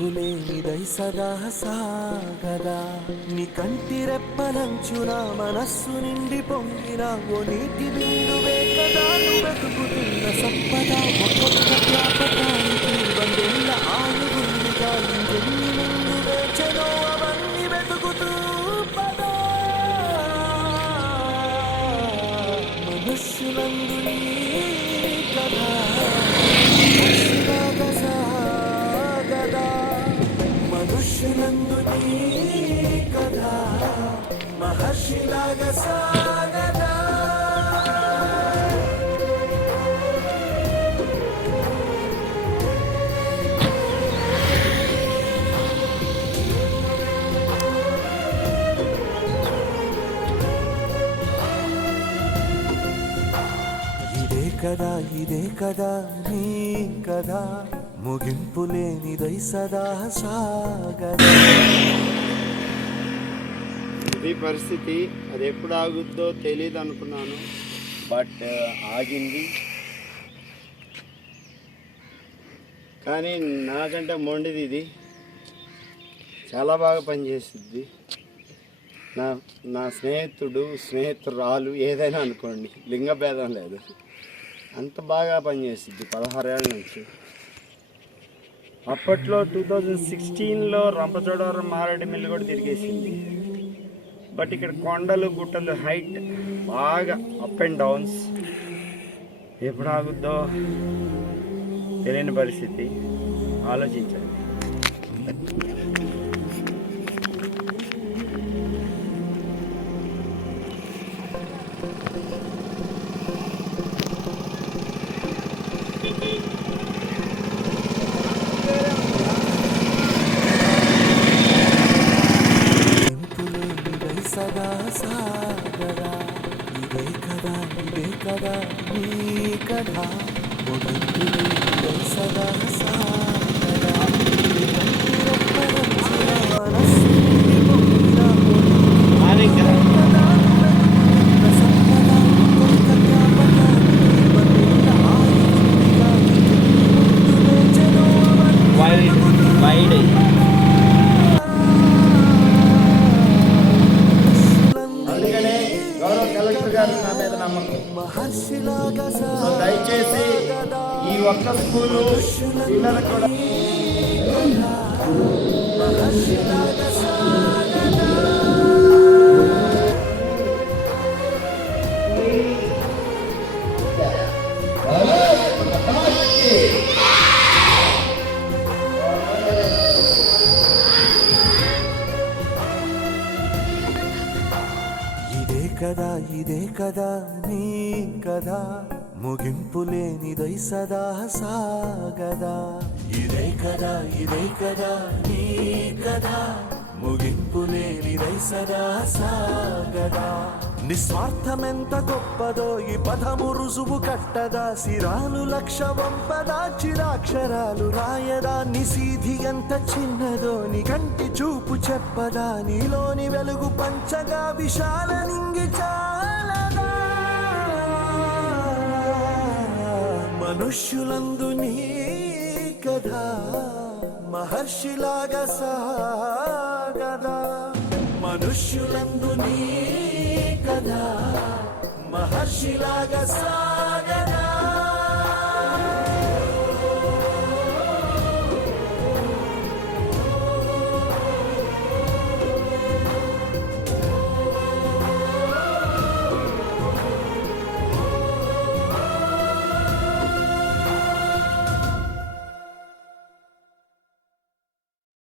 ముగింపులేనిదై సదా సాగదా నీ కంటి రెప్పలంచున మనస్సు నిండి పొంగిన ఓ నీటి బిందువే కదా నువ్వు వెతుకుతున్న సంపద ఒక్కొక్క జ్ఞాపకానికి వందేళ్ల ఆయువుందిగా ఇంకెన్ని ముందు వేచనో అవన్నీ వెతుకుతూ పదా మనుష్యులందు నీ కథ మనుష్యులందు నీ కథ మహర్షిలాగా సాగదా ఇదే కదా నీ కదా ముగింపులేనిదై సదా సాగదా ఇది పరిస్థితి. అది ఎప్పుడు ఆగుద్దో తెలియదు అనుకున్నాను, బట్ ఆగింది. కానీ నాకంటే మొండిది ఇది, చాలా బాగా పనిచేస్తుంది. నా స్నేహితురాలు ఏదైనా అనుకోండి, లింగ భేదం లేదు, అంత బాగా పనిచేస్తుంది 16 ఏళ్ళ నుంచి. అప్పట్లో 2016లో రంపచోడవరం మారేడుమిల్లి కూడా తిరిగేసింది. బట్ ఇక్కడ కొండలు గుట్టలు హైట్ బాగా అప్ అండ్ డౌన్స్, ఎప్పుడు ఆగుద్దో తెలియని పరిస్థితి. ఆలోచించండి. సదా సాగదా ఇదే కదా నీ కథ ముగింపులేనిదై సదా సాగదా మనస్సు కలెక్టర్ గారు నా మీద నమ్మకం. దయచేసి ఈ ఒక్క స్కూలు పిల్లలకు కూడా ఇదే కదా నీ కదా ముగింపులేనిదై సదా సాగదా ఇదే కదా నీ కదా ముగింపులేనిదై సదా సాగదా నిస్వార్థమెంత గొప్పదో ఈ పదము రుజువు కట్టదా సిరాలు లక్ష వంపదా చిరాక్షరాలు రాయదా నిసీధి ఎంత చిన్నదో నీ కంటి చూపు చెప్పదా నీలోని వెలుగు పంచగా విశాల నింగి చాలదా మనుష్యులందు నీ కథ మహర్షిలాగా సాగదా మనుష్యులందు నీ కథ మహర్షిలాగా సాగదా